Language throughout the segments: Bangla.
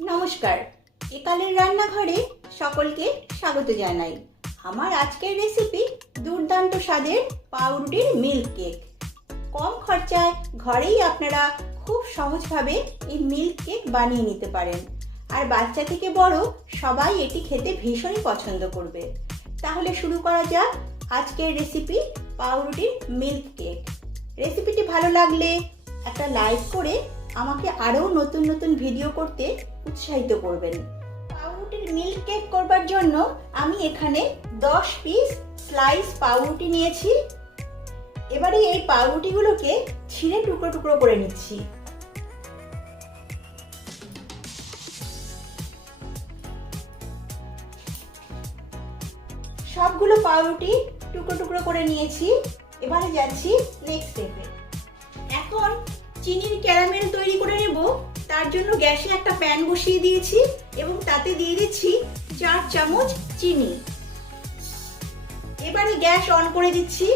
নমস্কার। একালের রান্নাঘরে সকলকে স্বাগত জানাই। আমার আজকের রেসিপি দুর্দান্ত স্বাদের পাউরুটির মিল্ক কেক কম খরচায় ঘরেই আপনারা খুব সহজভাবে এই মিল্ক কেক বানিয়ে নিতে পারেন। আর বাচ্চা থেকে বড় সবাই এটি খেতে ভীষণই পছন্দ করবে। তাহলে শুরু করা যাক আজকের রেসিপি পাউরুটির মিল্ক কেক রেসিপিটি ভালো লাগলে একটা লাইক করে আমাকে আরও নতুন নতুন ভিডিও করতে উৎসাহিত করবেন। পাউরুটির মিল্ক কেক করবার জন্য আমি এখানে দশ পিস স্লাইস পাউরুটি নিয়েছি। এবারে এই পাউরুটিগুলোকে ছিঁড়ে টুকরো টুকরো করে নিচ্ছি। সবগুলো পাউরুটি টুকরো টুকরো করে নিয়েছি। এবারে যাচ্ছি নেক্সট স্টেপে চিনির ক্যারামেল তৈরি করে নেব। তার জন্য গ্যাসে একটা প্যান বসিয়ে দিয়েছি এবং তাতে দিয়ে দিচ্ছি চার চামচ চিনি। এবারে গ্যাস অন করে দিচ্ছি।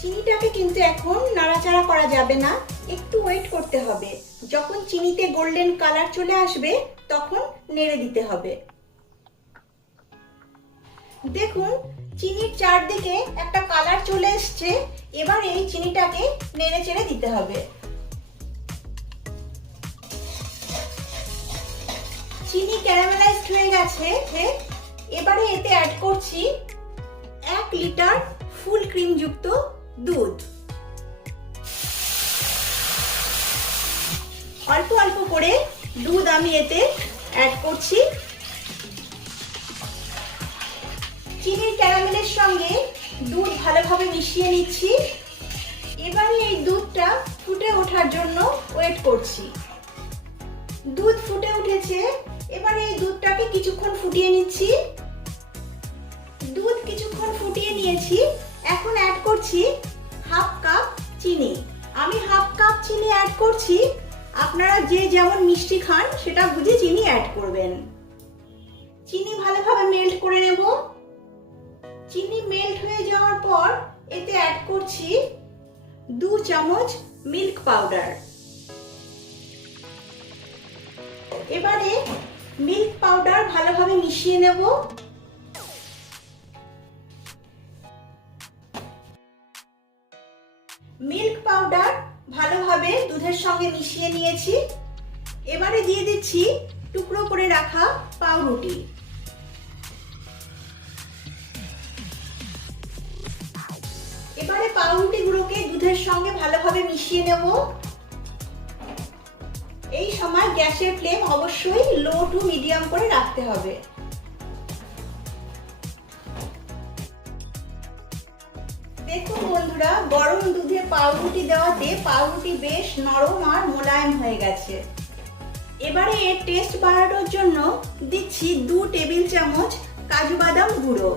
চিনিটাকে কিন্তু এখন নাড়াচাড়া করা যাবে না, একটু ওয়েট করতে হবে। যখন চিনিতে গোল্ডেন কালার চলে আসবে, তখন নেড়ে দিতে হবে। দেখুন, চিনির চারদিকে একটা কালার চলে এসছে। এবার এই চিনিটাকে নেড়ে চেড়ে দিতে হবে। চিনি ক্যারামেলাইজড হয়ে গেছে। এবারে এতে অ্যাড করছি এক লিটার ফুল ক্রিম যুক্ত দুধ। অল্প অল্প করে দুধ আমি এতে অ্যাড করছি। চিনির ক্যারামেলের সঙ্গে দুধ ভালোভাবে মিশিয়ে নিচ্ছি। এবারে এই দুধটা ফুটে ওঠার জন্য ওয়েট করছি। দুধ ফুটে উঠেছে। এবারে এই দুধটাকে কিছুক্ষণ ফুটিয়ে নিচ্ছি। দুধ কিছুক্ষণ ফুটিয়ে নিয়েছি। এখন অ্যাড করছি হাফ কাপ চিনি। আমি হাফ কাপ চিনি অ্যাড করছি। আপনারা যে যেমন মিষ্টি খান, সেটা বুঝে চিনি অ্যাড করবেন। চিনি ভালোভাবে মেল্ট করে নেব। চিনি মেল্ট হয়ে যাওয়ার পর এতে অ্যাড করছি দু চামচ মিল্ক পাউডার এবারে মিল্ক পাউডার ভালোভাবে মিশিয়ে নেব। মিল্ক পাউডার ভালোভাবে দুধের সঙ্গে মিশিয়ে নিয়েছি। এবারে দিয়ে দিচ্ছি টুকরো করে রাখা পাউরুটি। এবারে পাউরুটিগুলোকে দুধের সঙ্গে ভালোভাবে মিশিয়ে নেব। এই সময় গ্যাসের ফ্লেম অবশ্যই লো টু মিডিয়াম করে রাখতে হবে। দেখুন বন্ধুরা, গরম দুধে পাউরুটি দেওয়াতে পাউরুটি বেশ নরম আর মোলায়েম হয়ে গেছে। এবারে এর টেস্ট বাড়ানোর জন্য দিচ্ছি দু টেবিল চামচ কাজু বাদাম গুঁড়ো।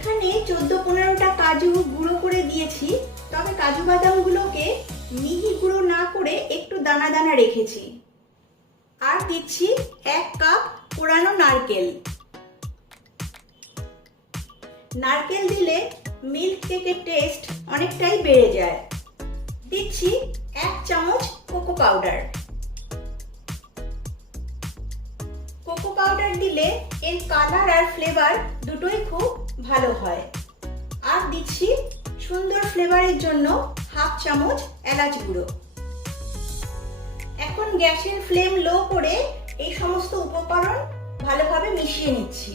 এখানে চোদ্দ পনেরোটা কাজু গুঁড়ো করে দিয়েছি। তবে কাজু বাদামগুলোকে মিহি গুঁড়ো না করে একটু দানা দানা রেখেছি। আর দিচ্ছি এক কাপ পোড়ানো নারকেল। নারকেল দিলে মিল্ক কেকের টেস্ট অনেকটাই বেড়ে যায়। দিচ্ছি এক চামচ কোকো পাউডার। কোকো পাউডার দিলে এর কালার আর ফ্লেভার দুটোই খুব ভালো হয়। আর দিচ্ছি সুন্দর ফ্লেভারের জন্য হাফ চামচ এলাচ গুঁড়ো। এখন গ্যাসের ফ্লেম লো করে এই সমস্ত উপকরণ ভালোভাবে মিশিয়ে নিচ্ছি।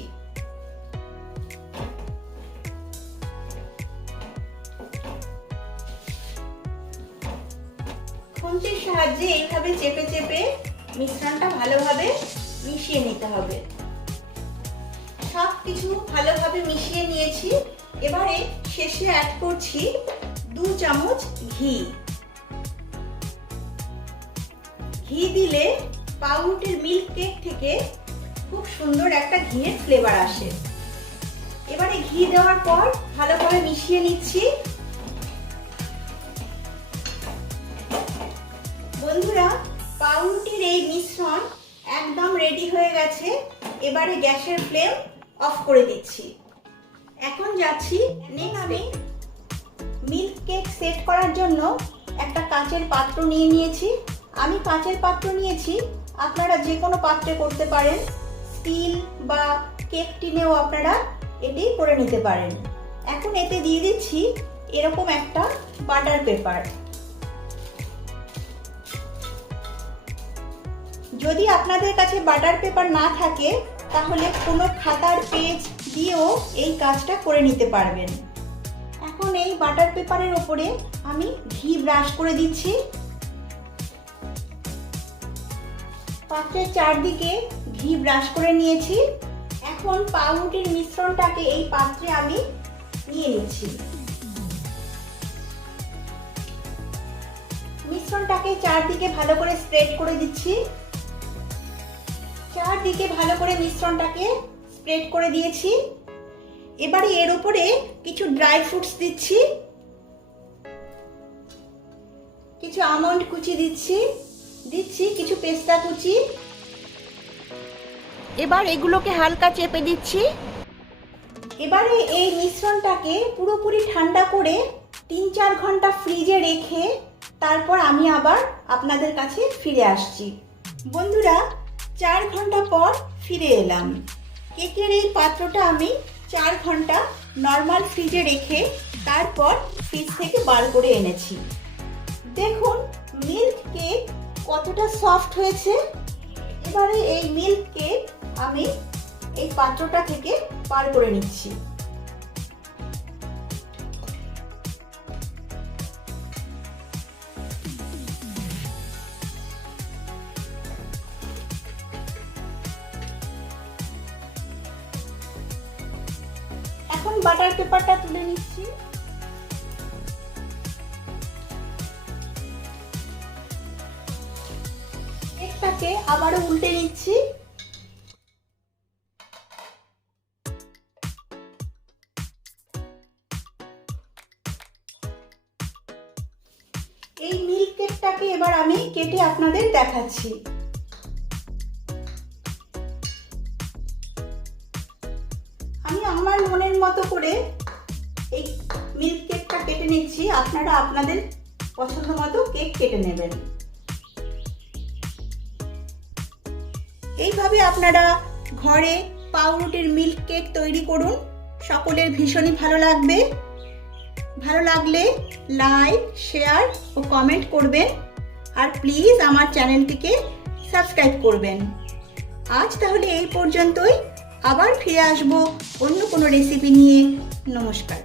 খুন্তির সাহায্যে এইভাবে চেপে চেপে মিশ্রণটা ভালোভাবে মিশিয়ে নিতে হবে। কিছু ভালোভাবে মিশিয়ে নিয়েছি। এবারে শেষে অ্যাড করছি দু চামচ ঘি। ঘি দিলে পাউরুটির মিল্ক কেক থেকে খুব সুন্দর একটা ঘিয়ের ফ্লেভার আসে। এবারে ঘি দেওয়ার পর ভালোভাবে মিশিয়ে নিচ্ছি। বন্ধুরা, পাউরুটির এই মিশ্রণ একদম রেডি হয়ে গেছে। এবারে গ্যাসের ফ্লেম অফ করে দিচ্ছি। এখন যাচ্ছি নেক্সট আমি মিল্ক কেক সেট করার জন্য একটা কাঁচের পাত্র নিয়ে নিয়েছি। আমি কাচের পাত্র নিয়েছি আপনারা যে কোনো পাত্রে করতে পারেন। স্টিল বা কেক টিনেও আপনারা এটি করে নিতে পারেন। এখন এতে দিয়ে দিচ্ছি এরকম একটা বাটার পেপার। যদি আপনাদের কাছে বাটার পেপার না থাকে তাহলে কোনো খাতার পেজ দিয়েও এই কাজটা করে নিতে পারবেন। এখন এই বাটার পেপারের ওপরে আমি ঘি ব্রাশ করে দিচ্ছি। পাত্রের চারদিকে ঘি ব্রাশ করে নিয়েছি। এখন পাউরুটির মিশ্রণটাকে এই পাত্রে আমি নিয়ে নিচ্ছি। মিশ্রণটাকে চারদিকে ভালো করে স্প্রেড করে দিচ্ছি। চারদিকে ভালো করে মিশ্রণটাকে স্প্রেড করে দিয়েছি। এবারে এর উপরে কিছু ড্রাই ফ্রুটস দিচ্ছি। কিছু আমন্ড কুচি দিচ্ছি। দিচ্ছি কিছু পেস্তা কুচি। এবার এগুলোকে হালকা চেপে দিচ্ছি। এবারে এই মিশ্রণটাকে পুরোপুরি ঠান্ডা করে তিন চার ঘণ্টা ফ্রিজে রেখে তারপর আমি আবার আপনাদের কাছে ফিরে আসছি। বন্ধুরা চার ঘণ্টা পর ফিরে এলাম। কেকের এই পাত্রটা আমি চার ঘণ্টা নর্মাল ফ্রিজে রেখে তারপর ফ্রিজ থেকে বার করে এনেছি। দেখুন মিল্ক কেক কতটা সফট হয়েছে। এবারে এই মিল্ক কেক আমি এই পাত্রটা থেকে বার করে নিচ্ছি। এখন বাটার পেপারটা তুলে নিচ্ছি। কেকটাকে আবারও উল্টে নিচ্ছি। এই মিল্ক কেকটাকে এবার আমি কেটে আপনাদের দেখাচ্ছি। করে এই মিল্ক কেকটা কেটে নিচ্ছি। আপনারা আপনাদের পছন্দ মতো কেক কেটে নেবেন। এইভাবে আপনারা ঘরে পাউরুটির মিল্ক কেক তৈরি করুন। সকলের ভীষণই ভালো লাগবে। ভালো লাগলে লাইক শেয়ার ও কমেন্ট করবেন। আর প্লিজ আমার চ্যানেলটিকে সাবস্ক্রাইব করবেন। আজ তাহলে এই পর্যন্তই। আবার ফিরে আসব অন্য কোনো রেসিপি নিয়ে। নমস্কার।